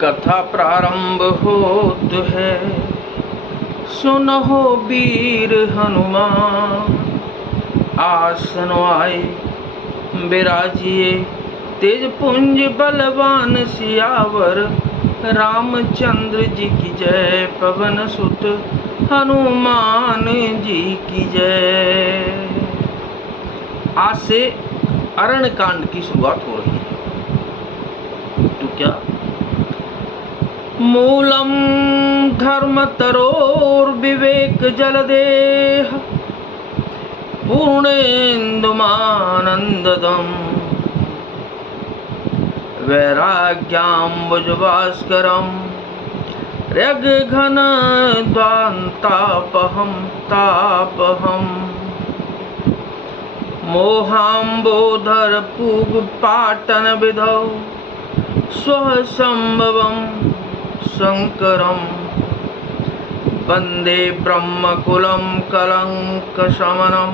कथा प्रारंभ होत है, सुनहो वीर हनुमान। आसन आए बिराजिए, तेज पुंज बलवान सियावर। रामचंद्र जी की जय, पवन सुत हनुमान जी की जय। आज से अरण्य कांड की शुरुआत हो रही है। तो क्या मूलम धर्मतरोर विवेक जलदेह, पूर्णेन्दुमानंददम। वैराग्याम्बुजभास्करम, रघघन ध्वान्तापहं तापहं। मोहाम्बोधर पूगपाटन विधौ, स्वसंभवं शंकरं। वंदे ब्रह्मकुलं कलंकशमनं,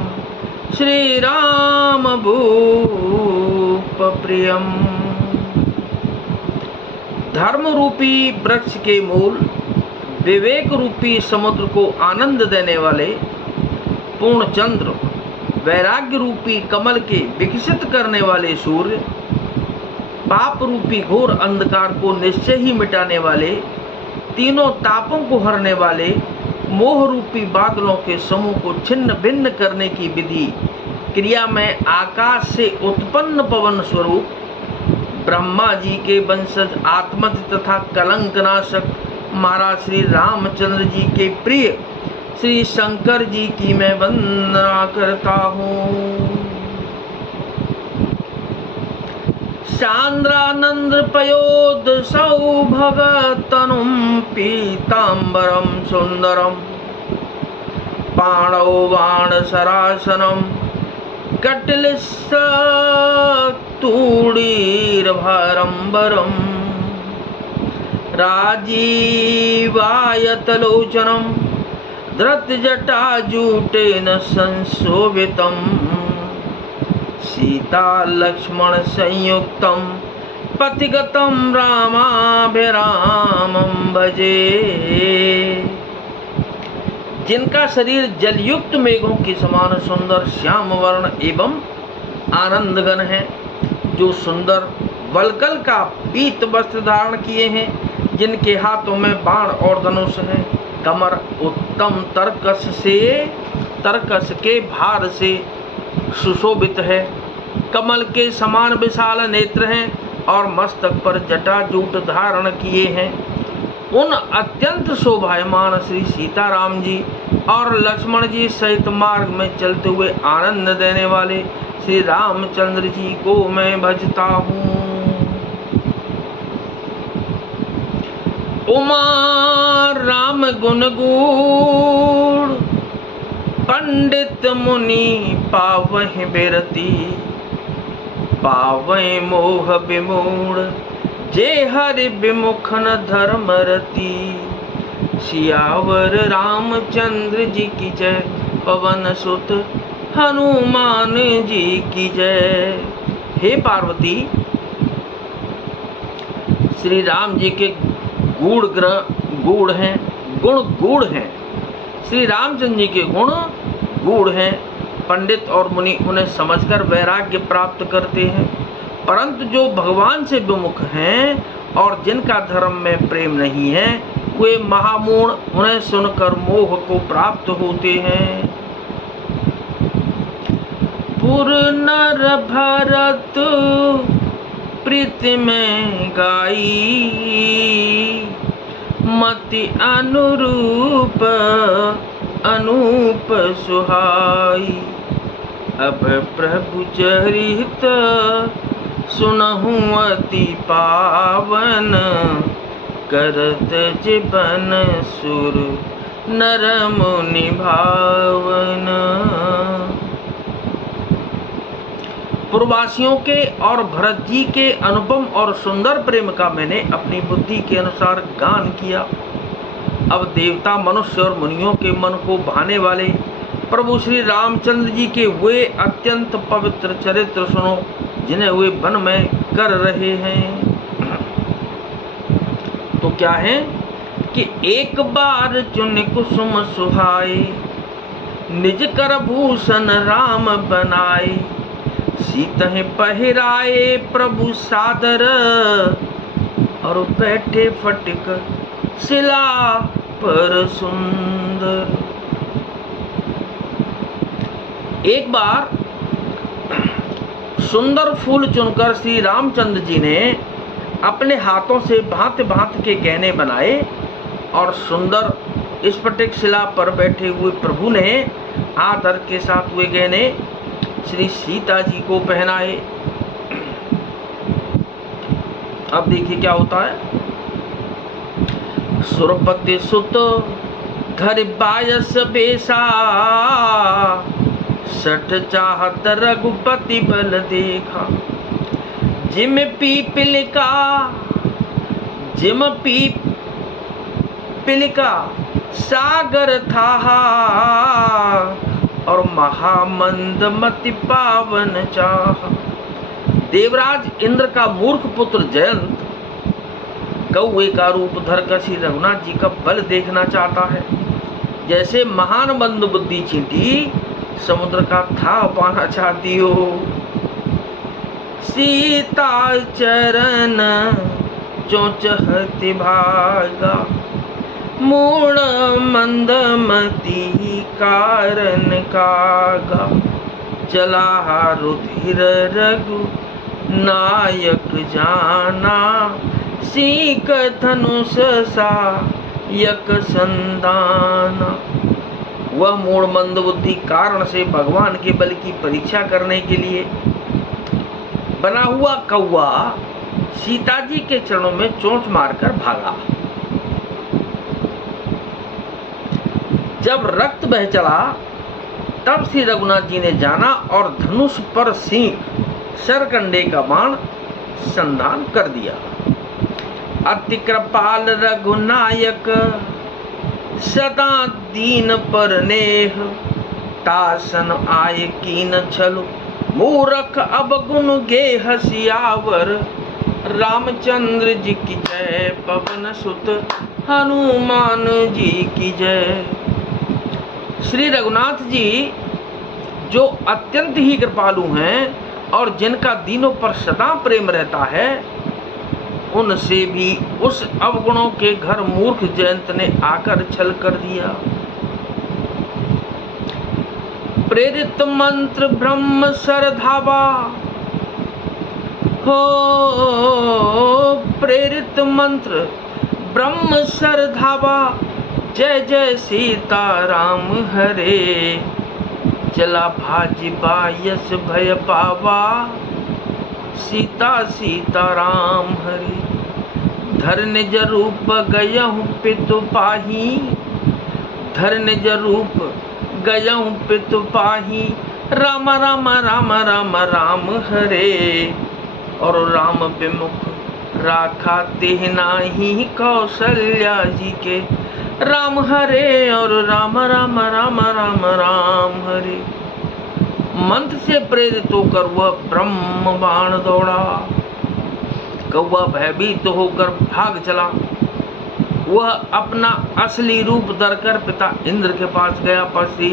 श्रीराम भूपप्रियम्। धर्म रूपी वृक्ष के मूल, विवेक रूपी समुद्र को आनंद देने वाले पूर्णचंद्र, वैराग्य रूपी कमल के विकसित करने वाले सूर्य, पाप रूपी घोर अंधकार को निश्चय ही मिटाने वाले, तीनों तापों को हरने वाले, मोह रूपी बादलों के समूह को छिन्न भिन्न करने की विधि क्रिया में आकाश से उत्पन्न पवन स्वरूप ब्रह्मा जी के वंशज आत्मज तथा कलंकनाशक महाराज श्री रामचंद्र जी के प्रिय श्री शंकर जी की मैं वंदना करता हूँ। चांद्रानंद पयोद सौभगतनुम पीतांबरम सुंदरम। पाणौ बाण सरासनम, कटिलस्तूणीरभरम्बरम। राजीवायतलोचनम, धृतजटाजूटेन संशोभितम्। सीता लक्ष्मण संयुक्तं, पथिगतं रामाभिरामं भजे। जिनका शरीर जलयुक्त मेघों के समान सुंदर श्याम वर्ण एवं आनंदघन है, जो सुंदर वल्कल का पीत वस्त्र धारण किए हैं, जिनके हाथों में बाण और धनुष है, कमर उत्तम तरकस के भार से सुशोभित है, कमल के समान विशाल नेत्र हैं और मस्तक पर जटाजूट धारण किए हैं। उन अत्यंत शोभायमान श्री सीताराम जी और लक्ष्मण जी सहित मार्ग में चलते हुए आनंद देने वाले श्री रामचंद्र जी को मैं भजता हूँ। उमा राम गुण गूढ़, पंडित मुनि पावहि बिरती। पावै मोह विमूढ़, जे हरि विमुख न धर्म रति। सियावर रामचंद्र जी की जय, पवन सुत हनुमान जी की जय। हे पार्वती, श्री राम जी के गुण गूढ़ हैं। श्री रामचंद्र जी के गुण गूढ़ हैं। पंडित और मुनि उन्हें समझकर वैराग्य प्राप्त करते हैं, परंतु जो भगवान से विमुख हैं और जिनका धर्म में प्रेम नहीं है, वे महामूढ़ उन्हें सुनकर मोह को प्राप्त होते हैं। पुर नर भरत प्रीति में गाई, मति अनुरूप अनूप सुहाई। अब प्रभु चरित सुनहु अति पावन, करत जीवन सुर नर मुनि भावन। पूर्ववासियों के और भरत जी के अनुपम और सुंदर प्रेम का मैंने अपनी बुद्धि के अनुसार गान किया। अब देवता, मनुष्य और मुनियों के मन को भाने वाले प्रभु श्री रामचंद्र जी के वे अत्यंत पवित्र चरित्र सुनो, जिन्हें वे वन में कर रहे हैं। तो क्या है कि एक बार चुन कुसुम सुहाए, निज कर भूषण राम बनाए, सीतहि पहिराए प्रभु सादर, और बैठे फटिक शिला पर सुंदर। एक बार सुंदर फूल चुनकर श्री रामचंद्र जी ने अपने हाथों से भांति भांति के गहने बनाए और सुंदर स्फटिक शिला पर बैठे हुए प्रभु ने आदर के साथ हुए गहने श्री सीता जी को पहनाए। अब देखिए क्या होता है। सुरपति सुत धर बायस बेसा, सठ चाहत रघुपति बल देखा, जिम पीपलिका सागर था, और महामंदमति पावन चाह। देवराज इंद्र का मूर्ख पुत्र जयंत कौवे का रूप धरकर श्री रघुनाथ जी का बल देखना चाहता है। जैसे महान मंद बुद्धि चींटी समुद्र का था पाना चाहती हो। सीता चरण जो चहति भागा, मूढ़ मंदमती कारण कागा, चला रुधिर रघु नायक जाना, सीक धनुष सायक संदाना। वह मूढ़ मंद बुद्धि कारण से भगवान के बल की परीक्षा करने के लिए बना हुआ कौवा सीता जी के चरणों में चोंच मारकर भागा। जब रक्त बह चला तब श्री रघुनाथ जी ने जाना और धनुष पर सींग सरकंडे का बाण संधान कर दिया। अति कृपाल रघुनायक सदा दीन पर नेह, तासन आय कीन छलु मूरख अब गुण गेह सियावर। रामचंद्र जी की जय, पवन सुत हनुमान जी की जय। श्री रघुनाथ जी जो अत्यंत ही कृपालु हैं और जिनका दीनों पर सदा प्रेम रहता है, उनसे भी उस अवगुणों के घर मूर्ख जयंत ने आकर छल कर दिया। प्रेरित मंत्र ब्रह्म सरधावा हो, प्रेरित मंत्र ब्रह्म सरधावा, जय जय सीता राम हरे। चला भाजी बायस भय पावा, सीता सीता राम हरे। धर निज रूप गयहु पितु पाही, धर निज रूप गयहु पितु पाही। राम राम राम राम राम हरे। और राम विमुख राखा तेह नाही, कौशल्या जी के राम हरे। और राम राम राम राम राम हरे। मंत्र से प्रेरित होकर वह ब्रह्म बाण दौड़ा। कौवा भयभीत होकर भाग चला। वह अपना असली रूप धरकर पिता इंद्र के पास गया, पर श्री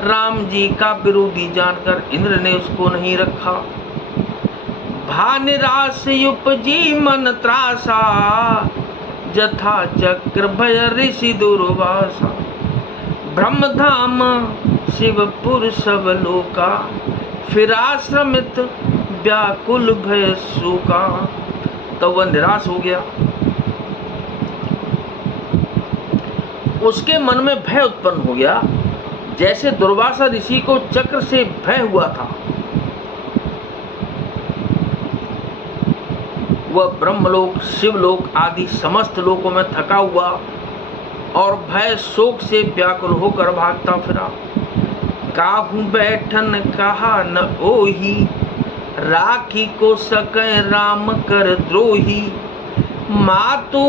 राम जी का विरोधी जानकर इंद्र ने उसको नहीं रखा। भा निराश उपजी मन त्रासा, जथा चक्र भय ऋषि दुर्वासा। ब्रह्मधाम शिवपुर सब लोका, फिर आश्रमित व्याकुल भय सूका। तो वह निराश हो गया। उसके मन में भय उत्पन्न हो गया, जैसे दुर्वासा ऋषि को चक्र से भय हुआ था। वह ब्रह्मलोक, शिवलोक आदि समस्त लोकों में थका हुआ और भय शोक से व्याकुल होकर भागता फिरा। काहू बैठन कहा न ओही, राखी को सकै राम कर द्रोही। मातु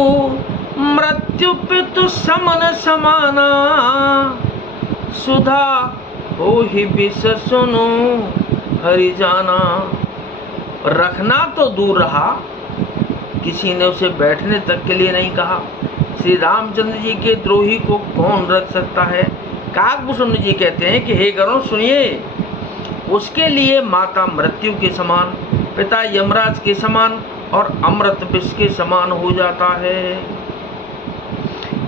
मृत्यु पितु समन समाना, सुधा होहि विष सुनो हरि जाना। रखना तो दूर रहा, किसी ने उसे बैठने तक के लिए नहीं कहा। श्री रामचंद्र जी के द्रोही को कौन रख सकता है। काकभूषण जी कहते हैं कि हे गरुण सुनिए, उसके लिए माता मृत्यु के समान, पिता यमराज के समान और अमृत विष के समान हो जाता है।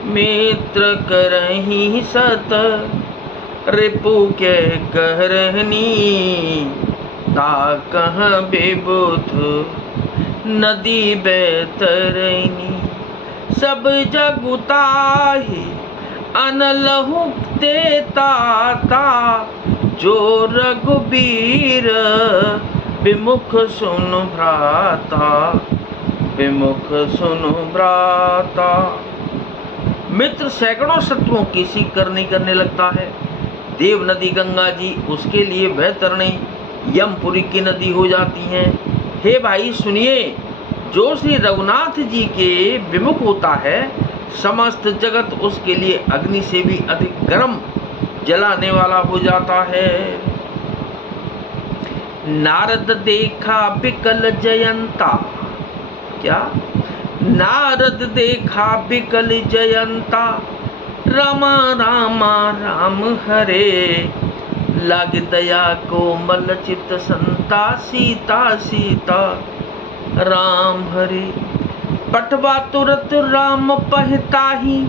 मित्र करही सत रिपु के कहरहनी, ता कह बेबुध नदी बैतरनी। सब जगुताही अनलहु देता ता, जो रघुबीर विमुख सुन भ्राता, विमुख सुन भ्राता। मित्र सैकड़ों शत्रुओं की सी करने लगता है। देव नदी गंगा जी उसके लिए बैतरणी यमपुरी की नदी हो जाती हैं। हे भाई सुनिए, जो श्री रघुनाथ जी के विमुख होता है, समस्त जगत उसके लिए अग्नि से भी अधिक गर्म जलाने वाला हो जाता है। नारद देखा बिकल जयंता, क्या? नारद देखा बिकल जयंता, रामा रामा राम हरे। लाग दया कोमल चित संता, सीता सीता राम हरे। पठवा तुरत राम पहताही,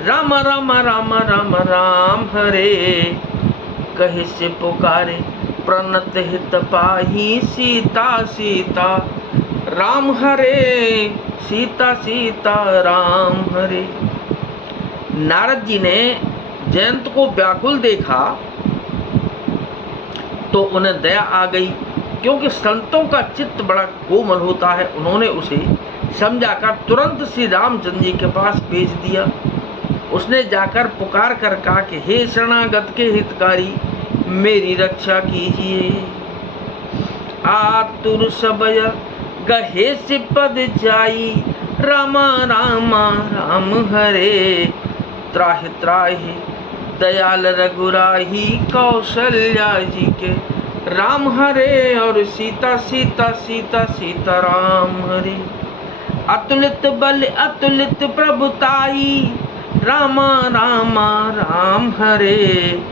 राम राम राम राम राम हरे। कहे से पुकारे प्रणत हित पाही, सीता सीता राम हरे, सीता सीता राम हरे। नारद जी ने जयंत को व्याकुल देखा तो उन्हें दया आ गई, क्योंकि संतों का चित्त बड़ा कोमल होता है। उन्होंने उसे समझाकर तुरंत श्री रामचंद्र जी के पास भेज दिया। उसने जाकर पुकार कर कहा कि हे शरणागत के हितकारी, मेरी रक्षा कीजिए। आतुर सबय गहे से पद जाई, रामा रामा राम हरे। त्राहि त्राहि दयाल रघुराही, कौशल्या जी के राम हरे। और सीता सीता सीता सीता राम हरे। अतुलित बल अतुलित प्रभुताई, रामा रामा राम हरे।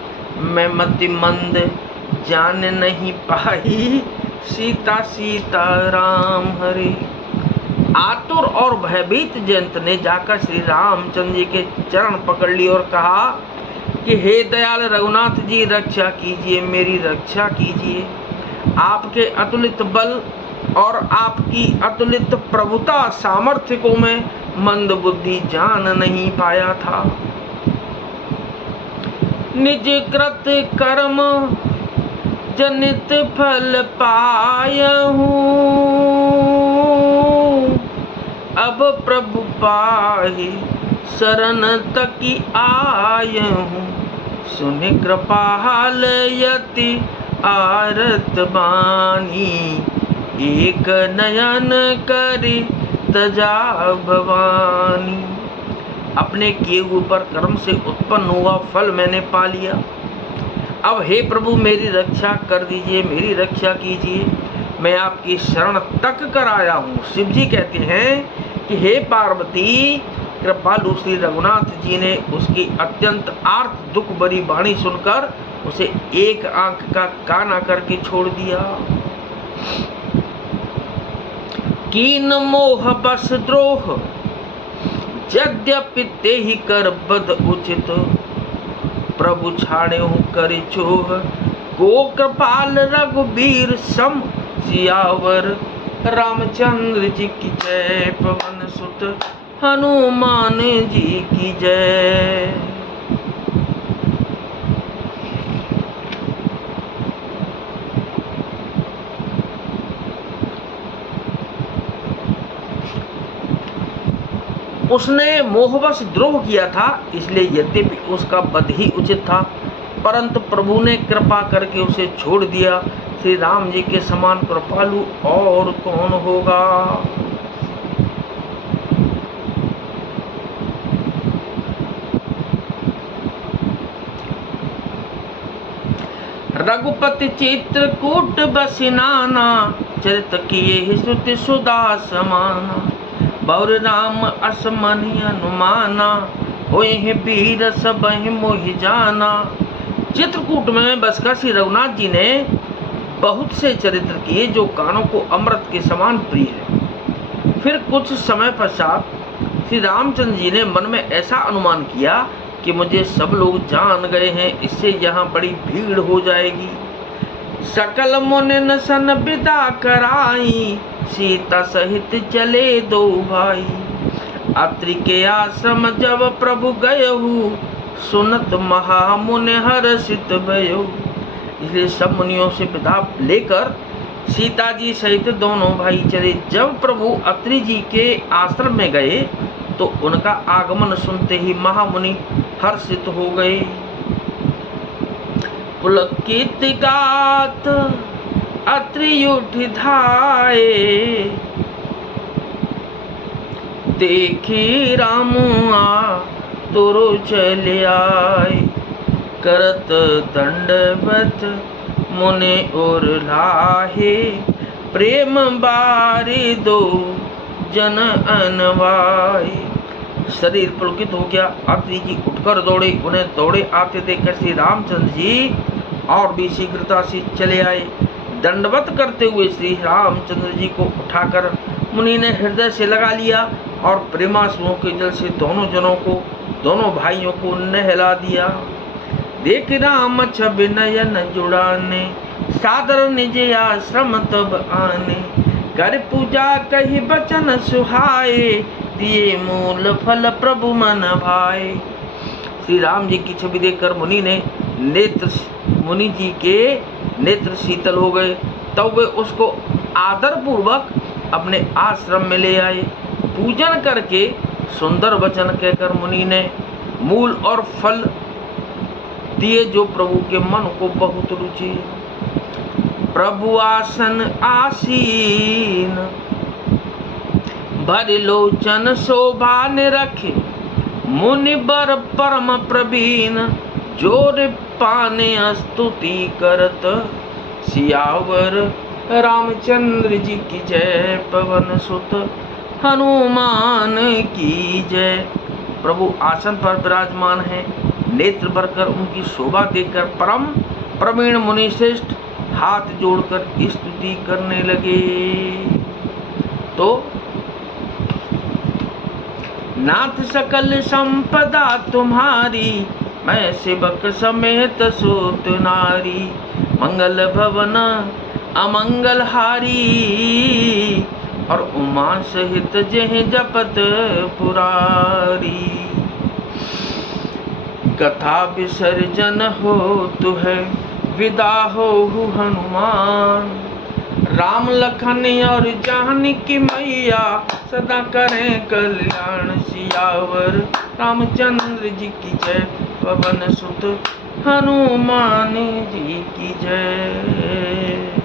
मैं मति मंद जान नहीं पाई, सीता सीता राम हरे। आतुर और भयभीत जयंत ने जाकर श्री रामचंद्र जी के चरण पकड़ लिए और कहा कि हे दयाल रघुनाथ जी, रक्षा कीजिए, मेरी रक्षा कीजिए। आपके अतुलित बल और आपकी अतुलित प्रभुता सामर्थ्य को मैं मंद बुद्धि जान नहीं पाया था। निज कृत कर्म जनित फल पायहूँ, अब प्रभु पाहि शरण तकी आयहूँ। सुनि कृपाल यति आरत बानी, एक नयन करि तजा भवानी। अपने किए ऊपर कर्म से उत्पन्न हुआ फल मैंने पा लिया। अब हे प्रभु मेरी रक्षा कर दीजिए, मेरी रक्षा कीजिए, मैं आपकी शरण तक कर आया हूँ। शिव जी कहते हैं कि हे पार्वती, कृपालु श्री रघुनाथ जी ने उसकी अत्यंत आर्त दुख भरी वाणी सुनकर उसे एक आंख का काना करके छोड़ दिया। कीन मोह बस द्रोह, यद्यपि तेहि कर बद उचित। प्रभु छाड़े कर चोह, को कृपाल रघुबीर सम सियावर। रामचंद्र जी की जय, पवन सुत हनुमान जी की जय। उसने मोहवश द्रोह किया था, इसलिए यद्यपि उसका वध ही उचित था, परंतु प्रभु ने कृपा करके उसे छोड़ दिया। श्री राम जी के समान कृपालु और कौन होगा। रघुपति चित्रकूट बसिनाना, चरित किए श्रुति सुधा समाना। बौर राम असमनि अनुमाना, होए हैं वीर सबहि मोहि जाना। चित्रकूट में बसकर श्री रघुनाथ जी ने बहुत से चरित्र किए जो कानों को अमृत के समान प्रिय है। फिर कुछ समय पश्चात श्री रामचंद्र जी ने मन में ऐसा अनुमान किया कि मुझे सब लोग जान गए हैं, इससे यहाँ बड़ी भीड़ हो जाएगी। सकल मुनिन सन विदा कराई, सीता सहित चले दो भाई। अत्रि के आश्रम जब प्रभु गयहु, सुनत महामुनि हर्षित भयउ। इसलिए सब मुनियों से विदा लेकर सीता जी सहित दोनों भाई चले। जब प्रभु अत्रि जी के आश्रम में गए तो उनका आगमन सुनते ही महामुनि हर्षित हो गए। पुलकित गात अत्रि उठ धाये, देखी रामुआ तुरु चले आए। करत दंडवत मुने और लाहे, प्रेम बारी दो जन अनवाए। शरीर पुलकित हो गया। अत्रि जी उठकर दौड़े। उन्हें दौड़े आते देखकर श्री रामचंद्र जी और भी शीघ्रता से चले आए। दंडवत करते हुए श्री रामचंद्र जी को उठाकर मुनि ने हृदय से लगा लिया और प्रेमाश्रुओं के जल से दोनों भाइयों को नहला दिया। देख राम छवि नयन जुड़ाने, सादर निज आश्रम तब आने। कर पूजा कही बचन सुहाए, दिए मूल फल प्रभु मन भाए। श्री राम जी की छवि देखकर मुनि जी के नेत्र शीतल हो गए। तब वे उसको आदर पूर्वक अपने आश्रम में ले आए। पूजन करके सुंदर वचन कहकर मुनि ने मूल और फल दिए जो प्रभु के मन को बहुत रुचि। प्रभु आसन आसीन, भर लोचन शोभा ने रखे। मुनि बर परम प्रवीण, जोर पाने स्तुति करत। सियावर रामचंद्र जी की जय, पवन सुत हनुमान की जय। प्रभु आसन पर विराजमान है। नेत्र भरकर उनकी शोभा देखकर परम प्रवीण मुनि श्रेष्ठ हाथ जोड़कर स्तुति करने लगे। तो नाथ सकल संपदा तुम्हारी, मैं सेवक समेत सूत नारी। मंगल भवन अमंगल हारी, और उमा सहित जेह जपत पुरारी। कथा विसर्जन हो तु है, विदा हो हनुमान। राम लखन और जानकी मैया, सदा करें कल्याण। सियावर रामचंद्र जी की जय, पवन सुत हनुमान जी की जय।